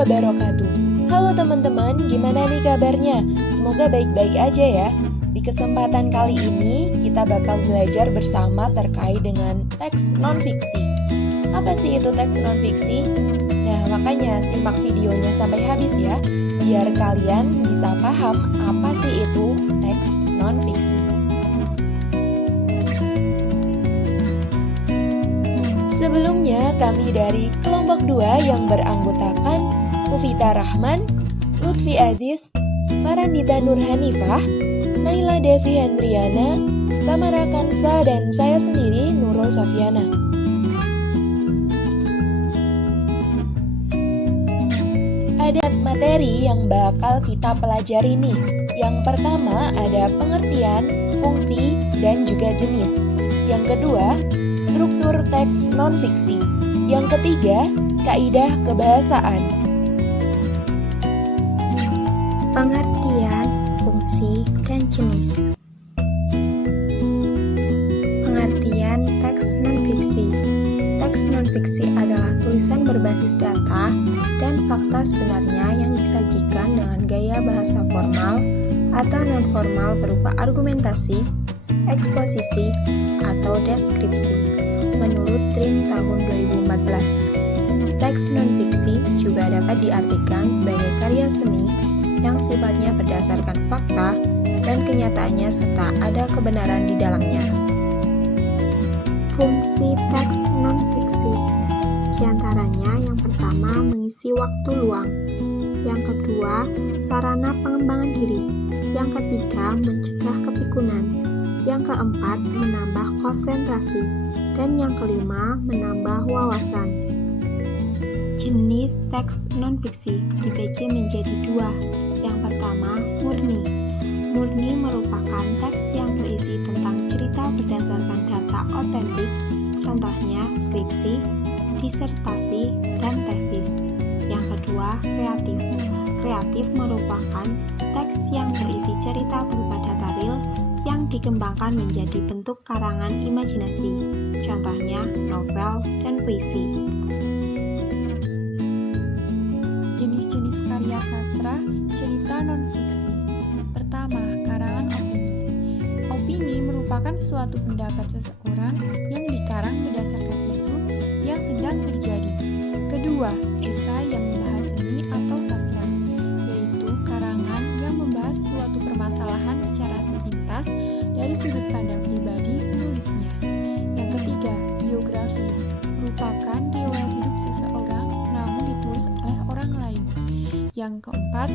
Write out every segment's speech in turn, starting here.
wabarakatuh. Halo teman-teman, gimana nih kabarnya? Semoga baik-baik aja ya. Di kesempatan kali ini, kita bakal belajar bersama terkait dengan teks non-fiksi. Apa sih itu teks non-fiksi? Nah, makanya simak videonya sampai habis ya, biar kalian bisa paham apa sih itu teks non-fiksi. Sebelumnya, kami dari kelompok 2 yang beranggotakan Mufita Rahman, Lutfi Aziz, Marandita Nurhanifah, Naila Devi Hendriana, Tamara Kansa, dan saya sendiri Nurul Sofiana. Ada materi yang bakal kita pelajari nih. Yang pertama ada pengertian, fungsi, dan juga jenis. Yang kedua, struktur teks non-fiksi. Yang ketiga, kaidah kebahasaan. Pengertian, fungsi, dan jenis. Pengertian teks non-fiksi. Teks non-fiksi adalah tulisan berbasis data dan fakta sebenarnya yang disajikan dengan gaya bahasa formal atau non-formal berupa argumentasi, eksposisi, atau deskripsi. Menurut TRIM tahun 2014, teks non-fiksi juga dapat diartikan sebagai karya seni yang sifatnya berdasarkan fakta dan kenyataannya serta ada kebenaran di dalamnya. Fungsi teks non-fiksi di antaranya yang pertama mengisi waktu luang, yang kedua sarana pengembangan diri, yang ketiga mencegah kepikunan, yang keempat menambah konsentrasi, dan yang kelima menambah wawasan. Jenis teks non-fiksi dibagi menjadi dua. Yang pertama, murni. Murni merupakan teks yang berisi tentang cerita berdasarkan data otentik, contohnya skripsi, disertasi, dan tesis. Yang kedua, kreatif. Kreatif merupakan teks yang berisi cerita berupa data real yang dikembangkan menjadi bentuk karangan imajinasi, contohnya novel dan puisi. Jenis-jenis karya sastra, cerita non-fiksi. Pertama, karangan opini. Opini merupakan suatu pendapat seseorang yang dikarang berdasarkan isu yang sedang terjadi. Kedua, esai yang membahas seni atau sastra, yaitu karangan yang membahas suatu permasalahan secara sepintas dari sudut pandang pribadi penulisnya. Yang ketiga, biografi merupakan riwayat hidup seseorang namun ditulis oleh orang lain. Yang keempat,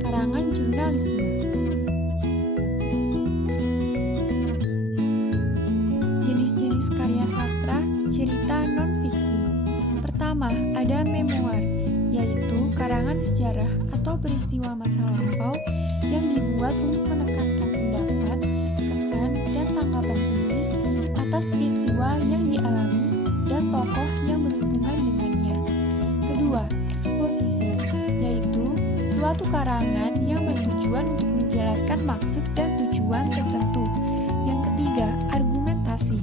karangan jurnalisme. Jenis-jenis karya sastra, cerita non-fiksi. Pertama, ada memoir, yaitu karangan sejarah atau peristiwa masa lampau yang dibuat untuk menekankan pendapat, kesan, dan tanggapan penulis atas peristiwa yang dialami dan tokoh yang berhubungan dengannya. Kedua, eksposisi, yaitu suatu karangan yang bertujuan untuk menjelaskan maksud dan tujuan tertentu. Yang ketiga, argumentasi,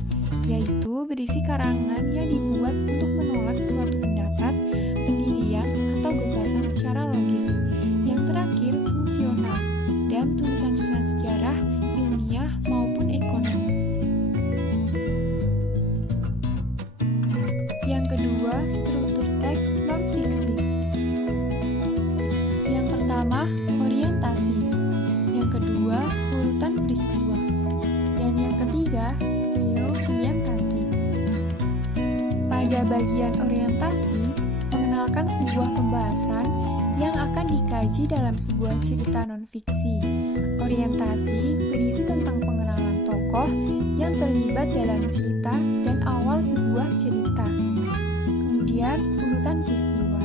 yaitu berisi karangan yang dibuat untuk menolak suatu pendapat, pendirian, atau gagasan secara logis. Yang terakhir, fungsional, dan tulisan-tulisan sejarah, ilmiah, maupun ekonomi. Yang kedua, struktur teks non-fiksi. Yang pertama, orientasi. Yang kedua, urutan peristiwa. Dan yang ketiga, reorientasi. Pada bagian orientasi, mengenalkan sebuah pembahasan yang akan dikaji dalam sebuah cerita non-fiksi. Orientasi berisi tentang pengenalan tokoh yang terlibat dalam cerita dan awal sebuah cerita. Kemudian, urutan peristiwa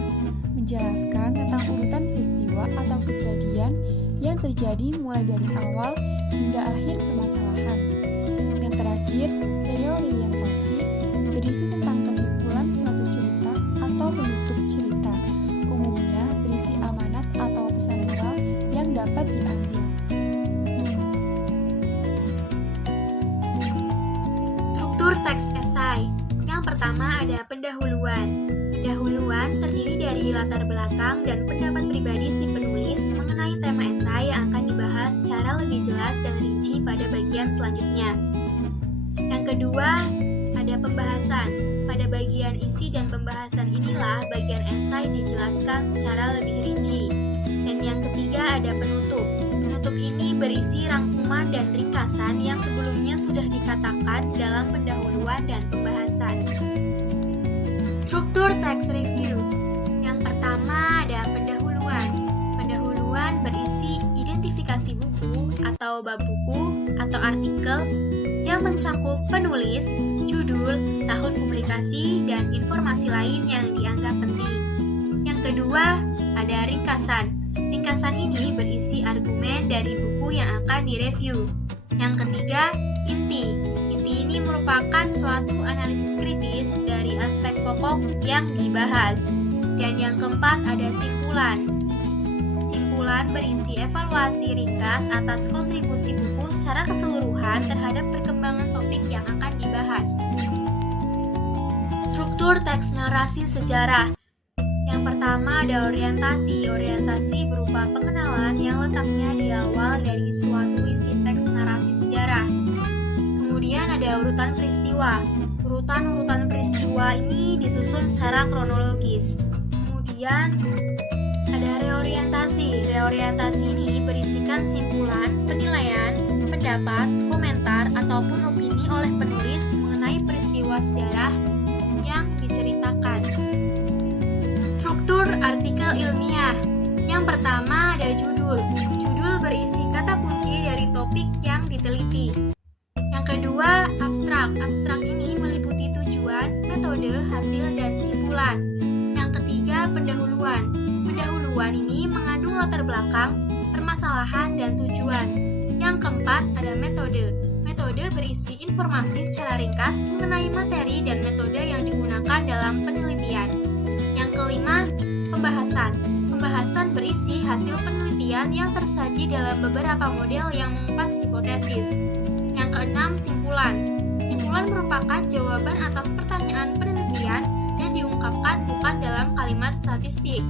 menjelaskan tentang urutan peristiwa atau kejadian yang terjadi mulai dari awal hingga akhir permasalahan. Yang terakhir, reorientasi berisi tentang kesimpulan suatu cerita atau penutup cerita, umumnya berisi amanat atau pesan moral yang dapat diambil. Struktur teks esai. Yang pertama ada pendahuluan. Pendahuluan terdiri dari latar belakang dan pendapat pribadi si penulis mengenai tema esai yang akan dibahas secara lebih jelas dan rinci pada bagian selanjutnya. Yang kedua, ada pembahasan. Pada bagian isi dan pembahasan inilah bagian esai dijelaskan secara lebih rinci. Dan yang ketiga, ada penutup. Penutup ini berisi rangkuman dan ringkasan yang sebelumnya sudah dikatakan dalam pendahuluan dan pembahasan. Struktur teks review. Yang pertama ada pendahuluan. Pendahuluan berisi identifikasi buku atau bab buku atau artikel yang mencakup penulis, judul, tahun publikasi, dan informasi lain yang dianggap penting. Yang kedua, ada ringkasan. Ringkasan ini berisi argumen dari buku yang akan direview. Yang ketiga, inti. Inti ini merupakan suatu analisis kritis dari aspek pokok yang dibahas. Dan yang keempat, ada simpulan. Simpulan berisi evaluasi ringkas atas kontribusi buku secara keseluruhan terhadap perkembangan topik yang akan dibahas. Struktur teks narasi sejarah. Yang pertama ada orientasi. Orientasi berupa pengenalan yang letaknya di awal dari suatu isi teks narasi sejarah. Kemudian ada urutan peristiwa. Urutan-urutan peristiwa ini disusun secara kronologis. Kemudian ada reorientasi. Reorientasi ini berisikan simpulan, penilaian, pendapat, komentar, ataupun opini oleh penulis mengenai peristiwa sejarah yang diceritakan. Struktur artikel ilmiah. Yang pertama ada judul. Judul berisi kata kunci dari topik yang diteliti. Yang kedua, abstrak. Abstrak ini meliputi tujuan, metode, hasil, dan simpulan. Yang ketiga, pendahuluan. Pendahuluan ini mengandung latar belakang, permasalahan, dan tujuan. Yang keempat, ada metode. Metode berisi informasi secara ringkas mengenai materi dan metode yang digunakan dalam penelitian. Yang kelima, pembahasan. Pembahasan berisi hasil penelitian yang tersaji dalam beberapa model yang mengupas hipotesis. Yang keenam, simpulan. Simpulan merupakan jawaban atas pertanyaan penelitian yang diungkapkan bukan dalam kalimat statistik.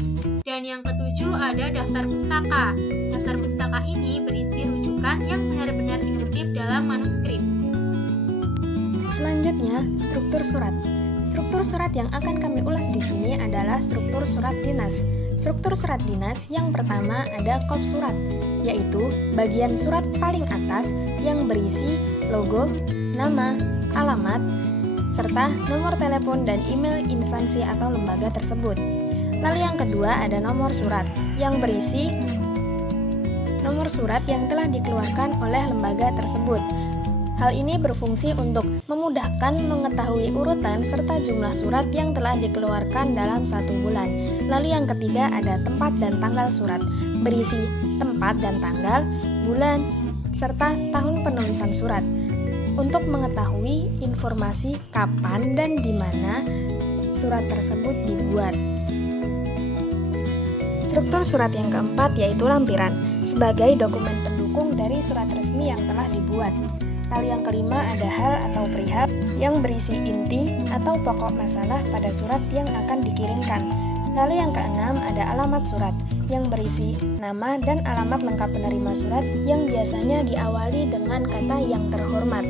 Dan yang ketujuh ada daftar pustaka. Daftar pustaka ini berisi rujukan yang benar-benar dikutip dalam manuskrip. Selanjutnya, struktur surat. Struktur surat yang akan kami ulas di sini adalah struktur surat dinas. Struktur surat dinas yang pertama ada kop surat, yaitu bagian surat paling atas yang berisi logo, nama, alamat, serta nomor telepon dan email instansi atau lembaga tersebut. Lalu yang kedua ada nomor surat yang berisi nomor surat yang telah dikeluarkan oleh lembaga tersebut. Hal ini berfungsi untuk memudahkan mengetahui urutan serta jumlah surat yang telah dikeluarkan dalam satu bulan. Lalu yang ketiga ada tempat dan tanggal surat, berisi tempat dan tanggal, bulan, serta tahun penulisan surat. Untuk mengetahui informasi kapan dan di mana surat tersebut dibuat. Struktur surat yang keempat yaitu lampiran, sebagai dokumen pendukung dari surat resmi yang telah dibuat. Lalu yang kelima ada hal atau perihal yang berisi inti atau pokok masalah pada surat yang akan dikirimkan. Lalu yang keenam ada alamat surat yang berisi nama dan alamat lengkap penerima surat yang biasanya diawali dengan kata yang terhormat.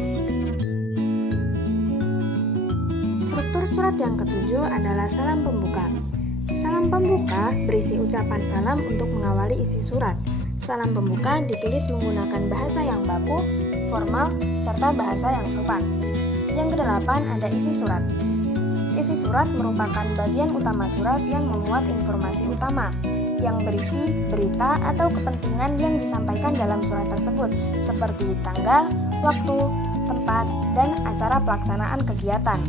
Struktur surat yang ketujuh adalah salam pembuka. Salam pembuka berisi ucapan salam untuk mengawali isi surat. Salam pembuka ditulis menggunakan bahasa yang baku, formal, serta bahasa yang sopan. Yang kedelapan ada isi surat. Isi surat merupakan bagian utama surat yang memuat informasi utama, yang berisi berita atau kepentingan yang disampaikan dalam surat tersebut, seperti tanggal, waktu, tempat, dan acara pelaksanaan kegiatan.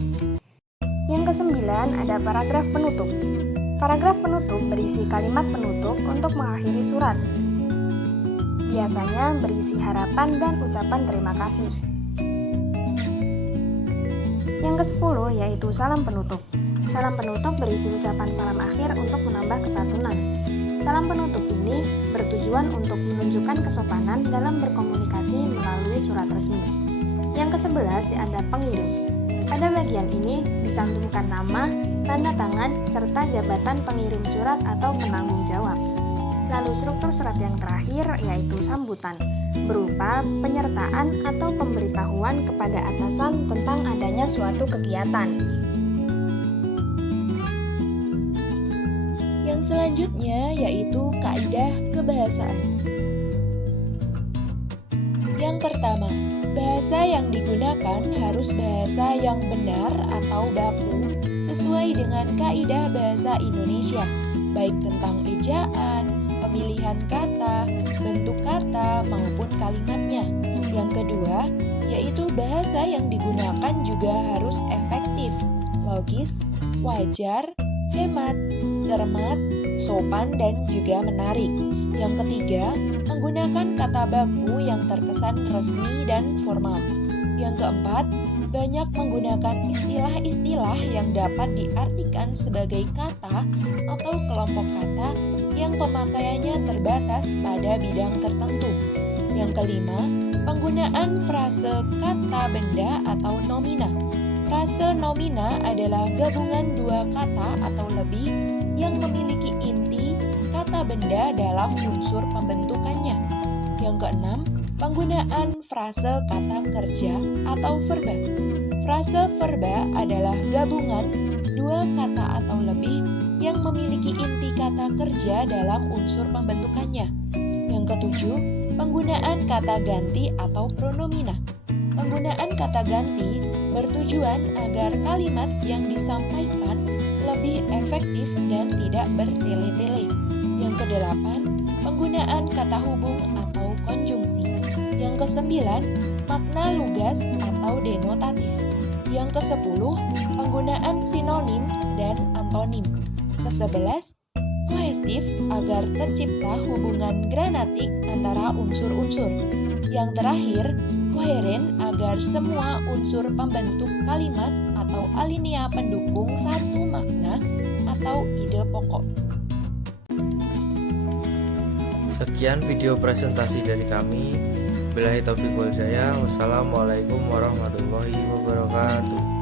Yang kesembilan ada paragraf penutup. Paragraf penutup berisi kalimat penutup untuk mengakhiri surat. Biasanya berisi harapan dan ucapan terima kasih. Yang ke-10 yaitu salam penutup. Salam penutup berisi ucapan salam akhir untuk menambah kesatuan. Salam penutup ini bertujuan untuk menunjukkan kesopanan dalam berkomunikasi melalui surat resmi. Yang ke-11 ada pengirim. Pada bagian bagian ini dicantumkan nama, tanda tangan, serta jabatan pengirim surat atau penanggung jawab. Lalu struktur surat yang terakhir yaitu sambutan, berupa penyertaan atau pemberitahuan kepada atasan tentang adanya suatu kegiatan. Yang selanjutnya yaitu kaidah kebahasaan. Yang pertama, bahasa yang digunakan harus bahasa yang benar atau baku sesuai dengan kaidah bahasa Indonesia, baik tentang ejaan, pemilihan kata, bentuk kata, maupun kalimatnya. Yang kedua, yaitu bahasa yang digunakan juga harus efektif, logis, wajar, hemat, cermat, sopan, dan juga menarik. Yang ketiga, menggunakan kata baku yang terkesan resmi dan formal. Yang keempat, banyak menggunakan istilah-istilah yang dapat diartikan sebagai kata atau kelompok kata yang pemakaiannya terbatas pada bidang tertentu. Yang kelima, penggunaan frase kata benda atau nomina. Frase nomina adalah gabungan dua kata atau lebih yang memiliki inti kata benda dalam unsur pembentukannya. Yang keenam, penggunaan frase kata kerja atau verba. Frase verba adalah gabungan dua kata atau lebih yang memiliki inti kata kerja dalam unsur pembentukannya. Yang ketujuh, penggunaan kata ganti atau pronomina. Penggunaan kata ganti bertujuan agar kalimat yang disampaikan lebih efektif dan tidak bertele-tele. Yang kedelapan, penggunaan kata hubung atau konjungsi. Yang kesembilan, makna lugas atau denotatif. Yang kesepuluh, penggunaan sinonim dan antonim. Kesebelas, kohesif agar tercipta hubungan gramatik antara unsur-unsur. Yang terakhir, koheren agar semua unsur pembentuk kalimat atau alinea pendukung satu makna atau ide pokok. Sekian video presentasi dari kami. Billahi taufiq wal hidayah. Wassalamualaikum warahmatullahi wabarakatuh.